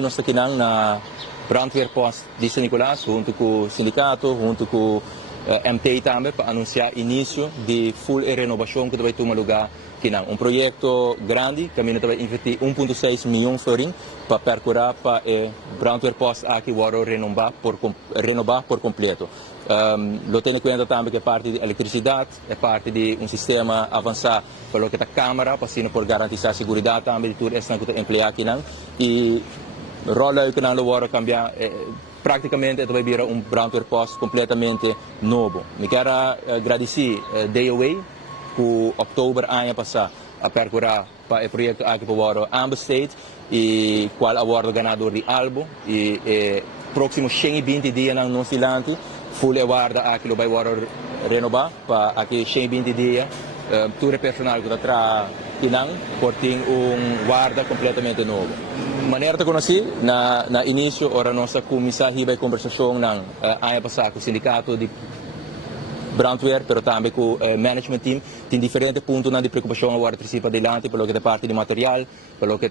nós aqui na brandweerpost de São Nicolás, junto com o sindicato, junto com MTI também, para anunciar início de full renovação que vai tomar lugar aqui. Um projeto grande, que a gente vai investir 1,6 milhões de florins para percorrer para o brandweerpost aqui renovar por completo. Lo tenho em conta também que é parte de eletricidade, é parte de um sistema avançado para o que é a câmara, para por garantir a segurança também de tudo isso que emprega aqui. E rola que não vai cambiar, praticamente vai virar brandweerpost completamente novo. Me quero agradecer DOA que outubro ano passado a percorrer para o projeto aqui para o Ambestate e qual award ganador de Albo e próximo 120 dias na Nova Zelândia full award aqui vai renovar para aqui 120 dias todo o personal que está tinang porting guarda completamente novo. Maneira de conhecer na início ora nossa comissão riba conversação na ano passado com o sindicato de brandweer, pero também com o management team, tem diferentes pontos de preocupação agora para adelante, pelo que é parte de material, pelo que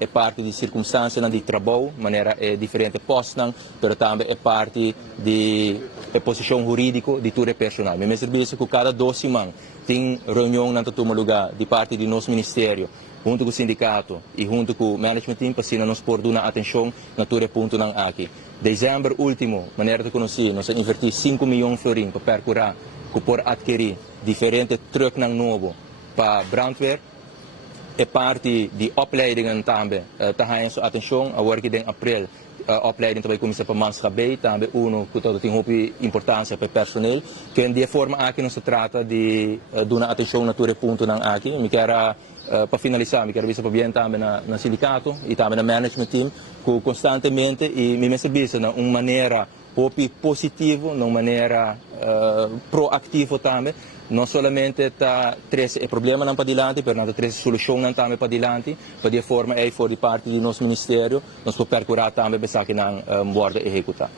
é parte de circunstâncias de trabalho, maneira é diferente postos, pero também é parte de posição jurídica de todo o personal. Me serviço que cada 2 semanas tem reunião na todo lugar de parte do nosso ministério, junto com o sindicato e junto com o management team, para nós pôr uma atenção na todo ponto aqui. Dezembro último, maneira de conhecer, nós investimos 5 milhões de florins para percorrer, para adquirir diferentes truques novos para brandweer. É parte de opleidingen também, está sua atenção, agora que em abril, a opleiding vai começar para Manscabei, também que tem muita importância para o personal, que de forma aqui não se trata de dar atenção na todo ponto aqui. Me quero para finalizar, me quero ver bem também no sindicato e também no management team, que constantemente e me serviço de uma maneira positiva, de uma maneira proativa também, não somente está três problemas para adiante, mas também três soluções também para adiante, para de forma aí for de parte do nosso ministério, nós podemos percorrer também para que não borda executar.